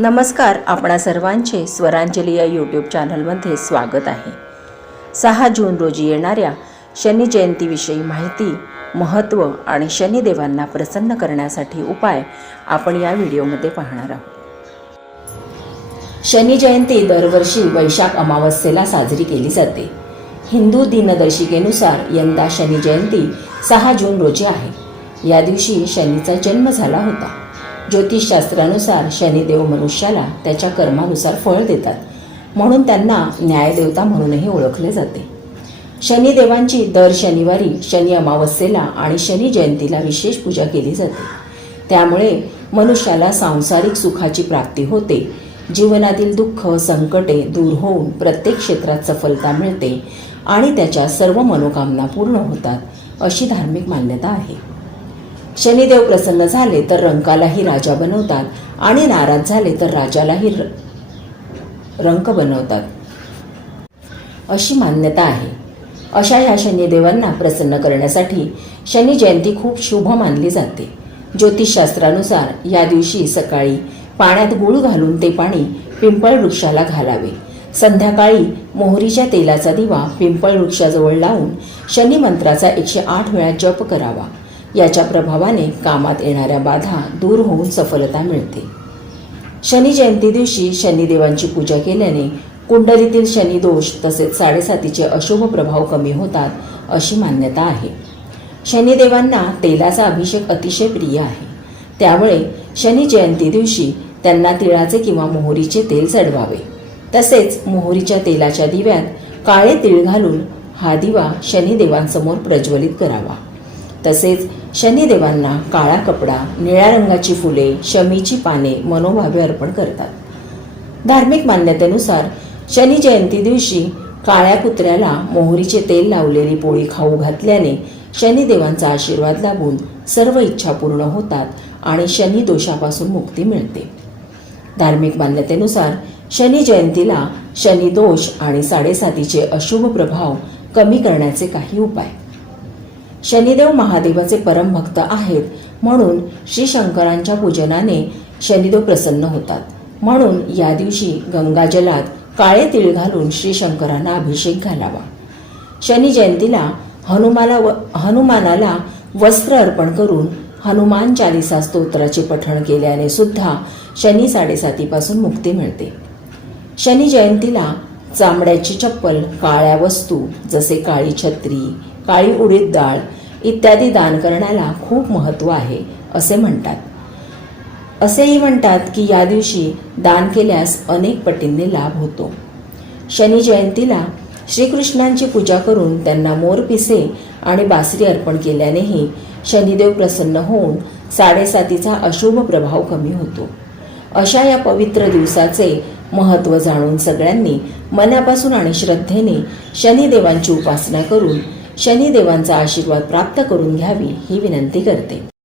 नमस्कार आपणा सर्वांचे स्वरांजली या यूट्यूब चॅनलमध्ये स्वागत आहे. सहा जून रोजी येणाऱ्या शनी जयंतीविषयी माहिती महत्त्व आणि शनिदेवांना प्रसन्न करण्यासाठी उपाय आपण या व्हिडिओमध्ये पाहणार आहोत. शनी जयंती दरवर्षी वैशाख अमावस्येला साजरी केली जाते. हिंदू दिनदर्शिकेनुसार यंदा शनी जयंती सहा जून रोजी आहे. या दिवशी शनीचा जन्म झाला होता. ज्योतिषशास्त्रानुसार शनिदेव मनुष्याला त्याच्या कर्मानुसार फळ देतात. म्हणून त्यांना न्यायदेवता म्हणूनही ओळखले जाते. शनिदेवांची दर शनिवारी शनी अमावस्येला आणि शनी जयंतीला विशेष पूजा केली जाते. त्यामुळे मनुष्याला सांसारिक सुखाची प्राप्ती होते. जीवनातील दुःख संकटे दूर होऊन प्रत्येक क्षेत्रात सफलता मिळते आणि त्याच्या सर्व मनोकामना पूर्ण होतात अशी धार्मिक मान्यता आहे. शनिदेव प्रसन्न झाले तर रंकालाही राजा बनवतात आणि नाराज झाले तर राजालाही र- रंक बनवतात. अशी मान्यता आहे. अशा या शनिदेवांना प्रसन्न करण्यासाठी शनी जयंती खूप शुभ मानली जाते. ज्योतिषशास्त्रानुसार या दिवशी सकाळी पाण्यात गुळ घालून ते पाणी पिंपळ वृक्षाला घालावे. संध्याकाळी मोहरीच्या तेलाचा दिवा पिंपळ वृक्षाजवळ लावून शनी मंत्राचा एकशे आठ वेळा जप करावा. याच्या प्रभावाने कामात येणाऱ्या बाधा दूर होऊन सफलता मिळते. शनी जयंती दिवशी शनिदेवांची पूजा केल्याने कुंडलीतील शनिदोष तसेच साडेसातीचे अशुभ प्रभाव कमी होतात अशी मान्यता आहे. शनिदेवांना तेलाचा अभिषेक अतिशय प्रिय आहे. त्यामुळे शनी जयंती दिवशी त्यांना तिळाचे किंवा मोहरीचे तेल चढवावे. तसेच मोहरीच्या तेलाच्या दिव्यात काळे तिळ घालून हा दिवा शनिदेवांसमोर प्रज्वलित करावा. तसेच शनिदेवांना काळा कपडा निळ्या रंगाची फुले शमीची पाने मनोभावे अर्पण करतात. धार्मिक मान्यतेनुसार शनी जयंती दिवशी काळ्या कुत्र्याला मोहरीचे तेल लावलेली पोळी खाऊ घातल्याने शनिदेवांचा आशीर्वाद लाभून सर्व इच्छा पूर्ण होतात आणि शनी दोषापासून मुक्ती मिळते. धार्मिक मान्यतेनुसार शनी जयंतीला शनी दोष आणि साडेसातीचे अशुभ प्रभाव कमी करण्याचे काही उपाय. शनिदेव महादेवाचे परमभक्त आहेत. म्हणून श्री शंकरांच्या पूजनाने शनिदेव प्रसन्न होतात. म्हणून या दिवशी गंगाजलात काळे तीळ घालून श्री शंकरांना अभिषेक घालावा. शनी जयंतीला हनुमाला व हनुमानाला वस्त्र अर्पण करून हनुमान चालिसा स्तोत्राचे पठण केल्याने सुद्धा शनी साडेसातीपासून मुक्ती मिळते. शनी जयंतीला चामड्याची चप्पल काळ्या वस्तू जसे काळी छत्री काळी उडीद डाळ इत्यादी दान करण्याला खूप महत्त्व आहे असे म्हणतात. असेही म्हणतात की या दिवशी दान केल्यास अनेक पटींनी लाभ होतो. शनी जयंतीला श्रीकृष्णांची पूजा करून त्यांना मोर पिसे आणि बासरी अर्पण केल्यानेही शनिदेव प्रसन्न होऊन साडेसातीचा अशुभ प्रभाव कमी होतो. अशा या पवित्र दिवसाचे महत्त्व जाणून सगळ्यांनी मनापासून आणि श्रद्धेने शनिदेवांची उपासना करून शनिदेवांचा आशीर्वाद प्राप्त करून घ्यावी ही विनंती करते.